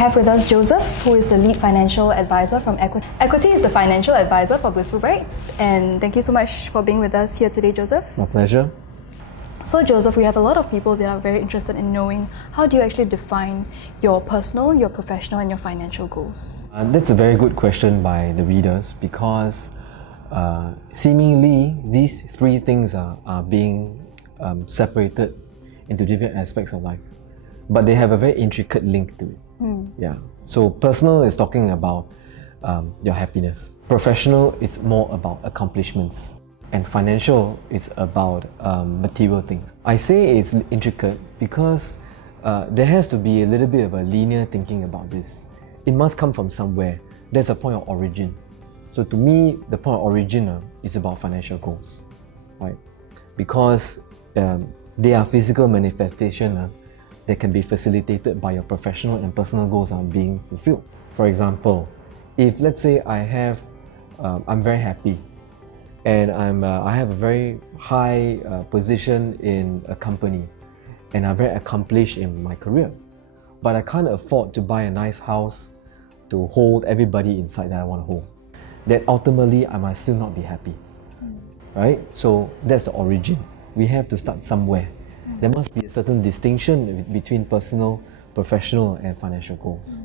have with us Joesph, who is the lead financial advisor from ACQUITY. ACQUITY is the financial advisor for Blissful Brides. And thank you so much for being with us here today, Joesph. It's my pleasure. So Joesph, we have a lot of people that are very interested in knowing how do you actually define your personal, your professional and your financial goals? That's a very good question by the readers because seemingly these three things are being separated into different aspects of life. But they have a very intricate link to it. Yeah. So personal is talking about your happiness. Professional is more about accomplishments. And financial is about material things. I say it's intricate because there has to be a little bit of a linear thinking about this. It must come from somewhere. There's a point of origin. So to me, the point of origin is about financial goals, right? Because they are physical manifestation that can be facilitated by your professional and personal goals are being fulfilled. For example, if let's say I'm very happy and I have a very high position in a company and I'm very accomplished in my career, but I can't afford to buy a nice house to hold everybody inside that I want to hold, then ultimately I might still not be happy, right? So that's the origin. We have to start somewhere. There must be a certain distinction between personal, professional and financial goals.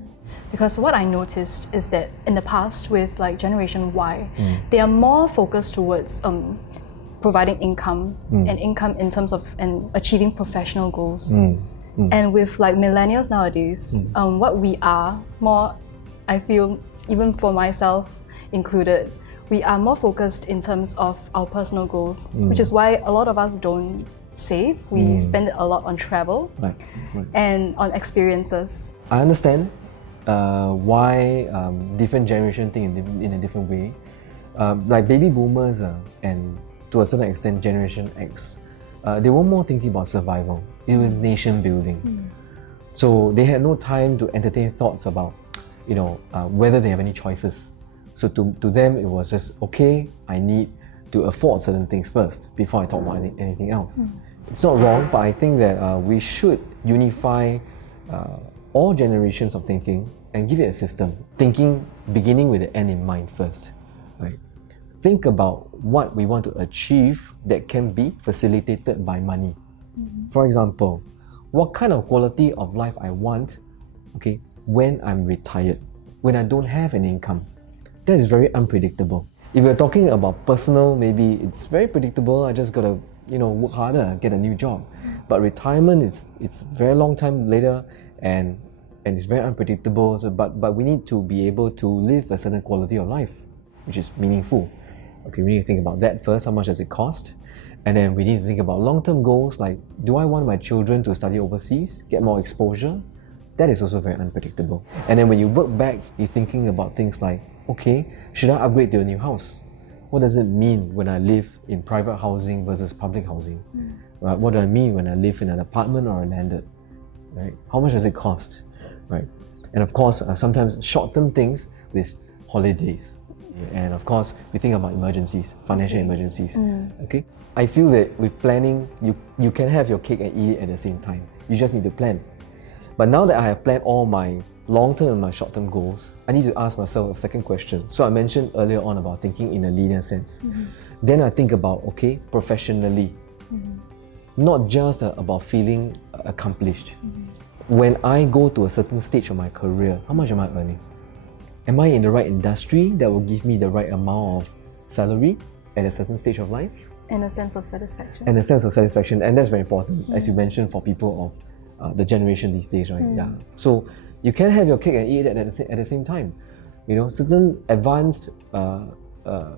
Because what I noticed is that in the past with like Generation Y, they are more focused towards providing income and income in terms of achieving professional goals. And with like millennials nowadays, what we are more, I feel, even for myself included, we are more focused in terms of our personal goals, which is why a lot of us don't save. We spend a lot on travel and on experiences. I understand why different generation think in a different way. Like baby boomers and to a certain extent Generation X, they were more thinking about survival. It was nation building. So they had no time to entertain thoughts about whether they have any choices. So to them it was just, okay, I need to afford certain things first before I talk about anything else. It's not wrong, but I think that we should unify all generations of thinking and give it a system. Thinking beginning with the end in mind first. Right? Think about what we want to achieve that can be facilitated by money. For example, what kind of quality of life I want, okay, when I'm retired, when I don't have an income. That is very unpredictable. If we're talking about personal, maybe it's very predictable. I just gotta work harder, get a new job. But retirement it's very long time later and it's very unpredictable. So, but we need to be able to live a certain quality of life, which is meaningful. Okay, we need to think about that first. How much does it cost? And then we need to think about long-term goals like, do I want my children to study overseas, get more exposure? That is also very unpredictable. And then when you work back, you're thinking about things like, okay, should I upgrade to a new house? What does it mean when I live in private housing versus public housing? Right? What do I mean when I live in an apartment or a landed? Right? How much does it cost? Right? And of course, sometimes short-term things with holidays. And of course, we think about emergencies, financial emergencies. Okay? I feel that with planning, you can have your cake and eat it at the same time. You just need to plan. But now that I have planned all my long-term and my short-term goals, I need to ask myself a second question. So I mentioned earlier on about thinking in a linear sense. Then I think about, okay, professionally, not just about feeling accomplished. When I go to a certain stage of my career, how much am I earning? Am I in the right industry that will give me the right amount of salary at a certain stage of life? And a sense of satisfaction. And a sense of satisfaction, and that's very important, as you mentioned, for people of the generation these days, right? Yeah. So you can have your cake and eat it at the same time. Certain advanced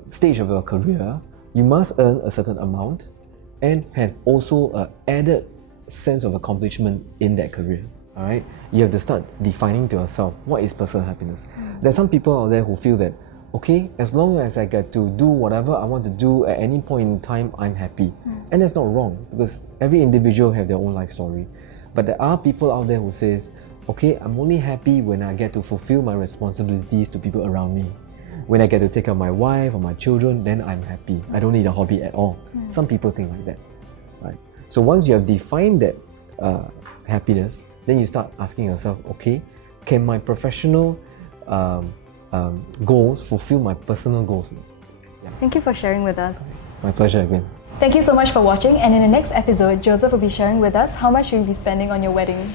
stage of your career, you must earn a certain amount and have also an added sense of accomplishment in that career. All right, you have to start defining to yourself what is personal happiness. There's some people out there who feel that, okay, as long as I get to do whatever I want to do at any point in time, I'm happy. And that's not wrong because every individual have their own life story. But there are people out there who says, okay, I'm only happy when I get to fulfill my responsibilities to people around me. When I get to take care of my wife or my children, then I'm happy. I don't need a hobby at all. Some people think like that, right? So once you have defined that happiness, then you start asking yourself, okay, can my professional goals fulfill my personal goals? Thank you for sharing with us. My pleasure again. Thank you so much for watching, and in the next episode, Joesph will be sharing with us how much you'll be spending on your wedding.